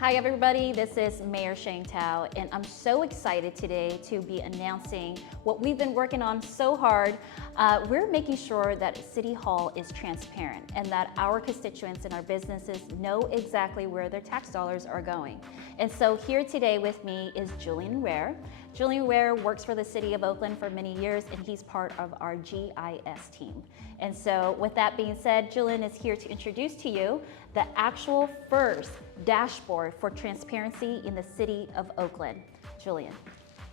Hi everybody, this is Mayor Sheng Thao, and I'm so excited today to be announcing what we've been working on so hard. We're making sure that City Hall is transparent and that our constituents and our businesses know exactly where their tax dollars are going. And so here today with me is Julian Ware. Julian Ware works for the City of Oakland for many years, and he's part of our GIS team. And so with that being said, Julian is here to introduce to you the actual first dashboard for transparency in the City of Oakland. Julian.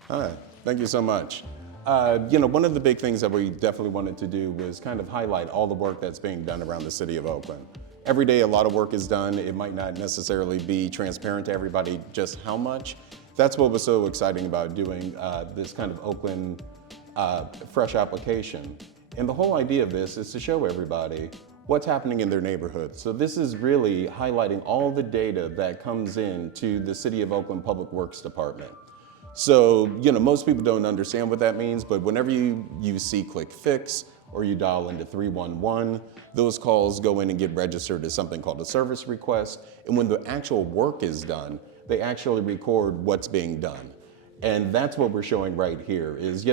Hi, thank you so much. One of the big things that we definitely wanted to do was kind of highlight all the work that's being done around the City of Oakland. Every day a lot of work is done. It might not necessarily be transparent to everybody just how much. That's what was so exciting about doing this kind of Oakland fresh application. And the whole idea of this is to show everybody what's happening in their neighborhood. So this is really highlighting all the data that comes in to the City of Oakland Public Works Department. So, most people don't understand what that means, but whenever you see click fix or you dial into 311, those calls go in and get registered as something called a service request. And when the actual work is done, they actually record what's being done. And that's what we're showing right here is,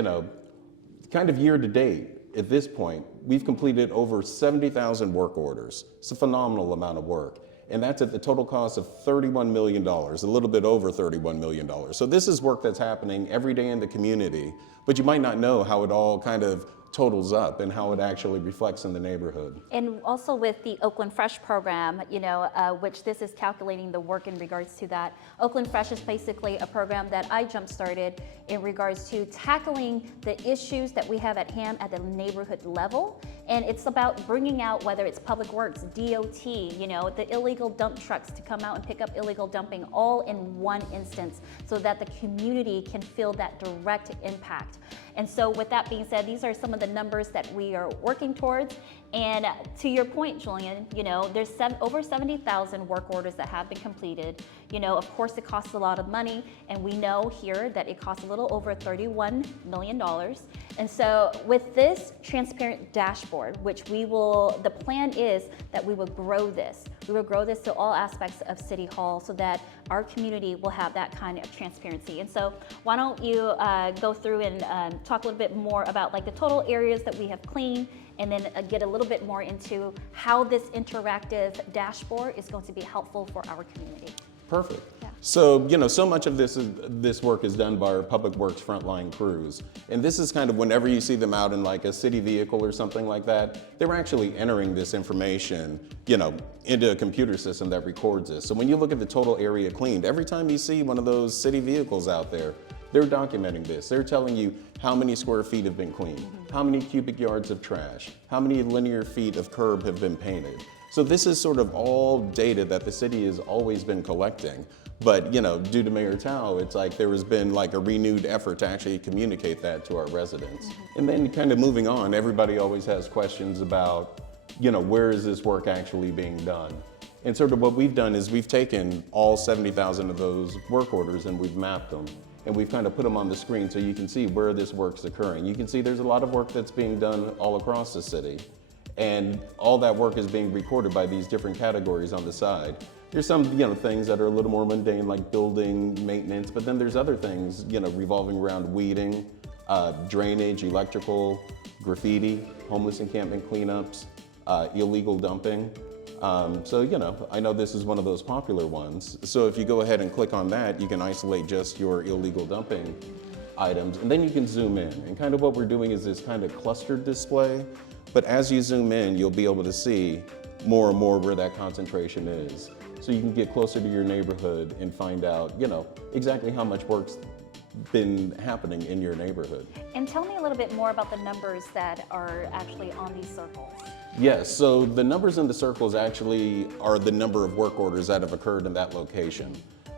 kind of year to date. At this point, we've completed over 70,000 work orders. It's a phenomenal amount of work. And that's at the total cost of $31 million, a little bit over $31 million. So this is work that's happening every day in the community, but you might not know how it all kind of totals up and how it actually reflects in the neighborhood. And also with the Oakland Fresh program, which this is calculating the work in regards to that. Oakland Fresh is basically a program that I jump-started in regards to tackling the issues that we have at hand at the neighborhood level. And it's about bringing out, whether it's Public Works, DOT, the illegal dump trucks to come out and pick up illegal dumping all in one instance so that the community can feel that direct impact. And so with that being said, these are some of the numbers that we are working towards. And to your point, Julian, there's over 70,000 work orders that have been completed. Of course, it costs a lot of money, and we know here that it costs a little over $31 million. And so with this transparent dashboard, which the plan is that we will grow this. We will grow this to all aspects of City Hall so that our community will have that kind of transparency. And so why don't you go through and talk a little bit more about like the total areas that we have cleaned, and then get a little bit more into how this interactive dashboard is going to be helpful for our community. Perfect. Yeah. So, so much of this work is done by our Public Works frontline crews. And this is kind of whenever you see them out in like a city vehicle or something like that, they're actually entering this information, into a computer system that records this. So when you look at the total area cleaned, every time you see one of those city vehicles out there, they're documenting this. They're telling you how many square feet have been cleaned, how many cubic yards of trash, how many linear feet of curb have been painted. So this is sort of all data that the city has always been collecting. But, due to Mayor Thao, it's like there has been like a renewed effort to actually communicate that to our residents. And then kind of moving on, everybody always has questions about, where is this work actually being done? And sort of what we've done is we've taken all 70,000 of those work orders and we've mapped them. And we've kind of put them on the screen so you can see where this work's occurring. You can see there's a lot of work that's being done all across the city. And all that work is being recorded by these different categories on the side. There's some, things that are a little more mundane, like building maintenance, but then there's other things, revolving around weeding, drainage, electrical, graffiti, homeless encampment cleanups, illegal dumping. I know this is one of those popular ones. So if you go ahead and click on that, you can isolate just your illegal dumping items, and then you can zoom in. And kind of what we're doing is this kind of clustered display. But as you zoom in, you'll be able to see more and more where that concentration is. So you can get closer to your neighborhood and find out, exactly how much work's been happening in your neighborhood. And tell me a little bit more about the numbers that are actually on these circles. Yes, so the numbers in the circles actually are the number of work orders that have occurred in that location.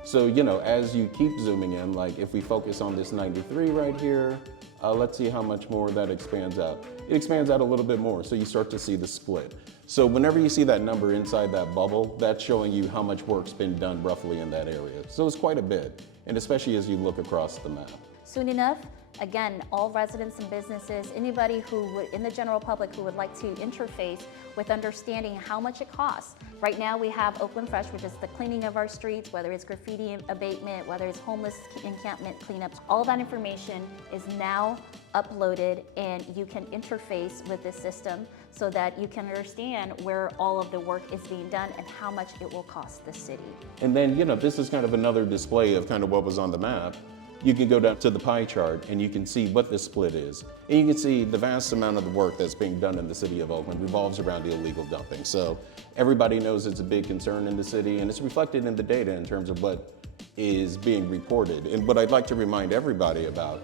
So, as you keep zooming in, like if we focus on this 93 right here, let's see how much more that expands out. It expands out a little bit more, so you start to see the split. So whenever you see that number inside that bubble, that's showing you how much work's been done roughly in that area. So it's quite a bit, and especially as you look across the map. soon enough, again, all residents and businesses, anybody who would, in the general public who would like to interface with understanding how much it costs. Right now we have Oakland Fresh, which is the cleaning of our streets, whether it's graffiti abatement, whether it's homeless encampment cleanups. All that information is now uploaded and you can interface with this system so that you can understand where all of the work is being done and how much it will cost the city. And then, this is kind of another display of kind of what was on the map. You can go down to the pie chart and you can see what the split is. And you can see the vast amount of the work that's being done in the city of Oakland revolves around illegal dumping. So everybody knows it's a big concern in the city, and it's reflected in the data in terms of what is being reported. And what I'd like to remind everybody about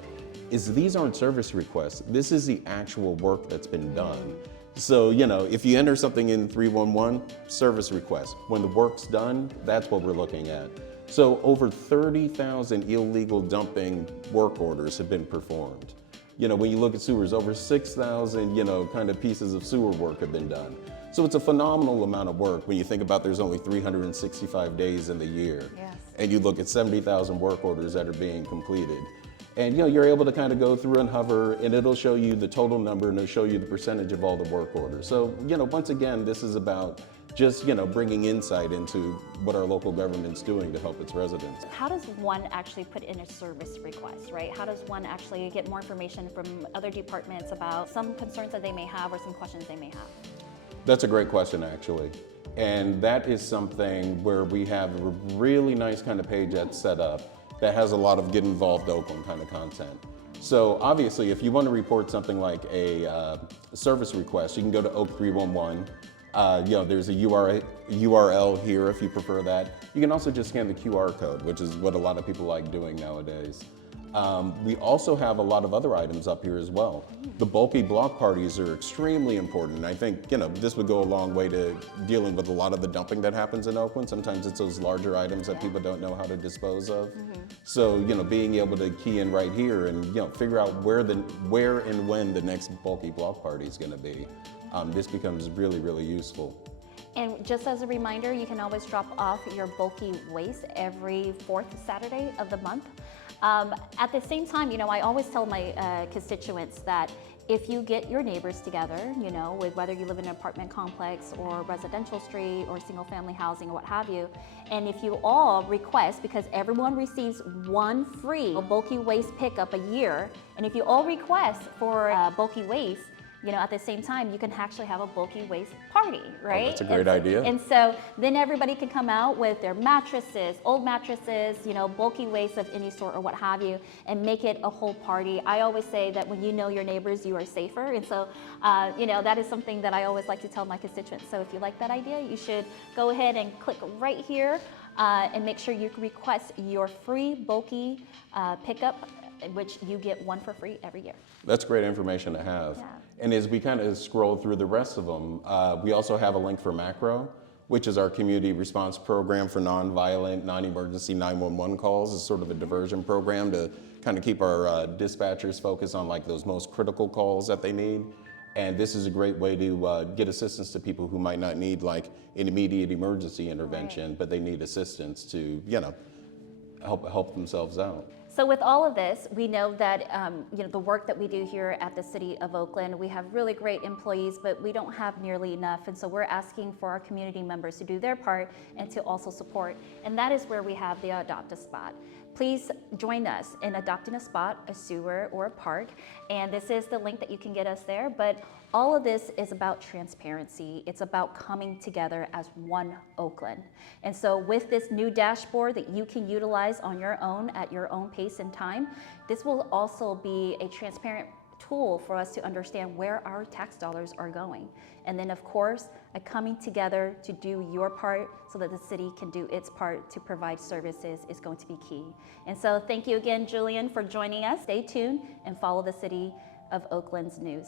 is these aren't service requests. This is the actual work that's been done. So, if you enter something in 311, service request. When the work's done, that's what we're looking at. So over 30,000 illegal dumping work orders have been performed. When you look at sewers, over 6,000, kind of pieces of sewer work have been done. So it's a phenomenal amount of work when you think about there's only 365 days in the year. Yes. And you look at 70,000 work orders that are being completed. And you're able to kind of go through and hover, and it'll show you the total number, and it'll show you the percentage of all the work orders. So, once again, this is about just, bringing insight into what our local government's doing to help its residents. How does one actually put in a service request, right? How does one actually get more information from other departments about some concerns that they may have or some questions they may have? That's a great question, actually. And that is something where we have a really nice kind of page that's set up that has a lot of Get Involved Oakland kind of content. So obviously, if you want to report something like a service request, you can go to Oak 311. There's a URL here if you prefer that. You can also just scan the QR code, which is what a lot of people like doing nowadays. We also have a lot of other items up here as well. The bulky block parties are extremely important. I think, this would go a long way to dealing with a lot of the dumping that happens in Oakland. Sometimes it's those larger items that people don't know how to dispose of. So, being able to key in right here and, figure out where and when the next bulky block party is gonna be, this becomes really, really useful. And just as a reminder, you can always drop off your bulky waste every fourth Saturday of the month. At the same time, I always tell my constituents that if you get your neighbors together, with whether you live in an apartment complex or residential street or single family housing or what have you, and if you all request, because everyone receives one free bulky waste pickup a year, and if you all request for bulky waste, at the same time, you can actually have a bulky waste party, right? Oh, that's a great idea. And so then everybody can come out with their mattresses, old mattresses, bulky waste of any sort or what have you, and make it a whole party. I always say that when you know your neighbors, you are safer. And so, that is something that I always like to tell my constituents. So if you like that idea, you should go ahead and click right here and make sure you request your free bulky pickup, which you get one for free every year. That's great information to have. Yeah. And as we kind of scroll through the rest of them, we also have a link for Macro, which is our community response program for non-violent, non-emergency 911 calls. It's sort of a diversion program to kind of keep our dispatchers focused on like those most critical calls that they need. And this is a great way to get assistance to people who might not need like an immediate emergency intervention, but they need assistance to, help themselves out. So with all of this, we know that the work that we do here at the City of Oakland, we have really great employees, but we don't have nearly enough. And so we're asking for our community members to do their part and to also support. And that is where we have the Adopt a Spot. Please join us in adopting a spot, a sewer, or a park. And this is the link that you can get us there. But all of this is about transparency. It's about coming together as one Oakland. And so with this new dashboard that you can utilize on your own at your own pace and time, this will also be a transparent tool for us to understand where our tax dollars are going. And then of course, a coming together to do your part so that the city can do its part to provide services is going to be key. And so thank you again, Julian, for joining us. Stay tuned and follow the City of Oakland's news.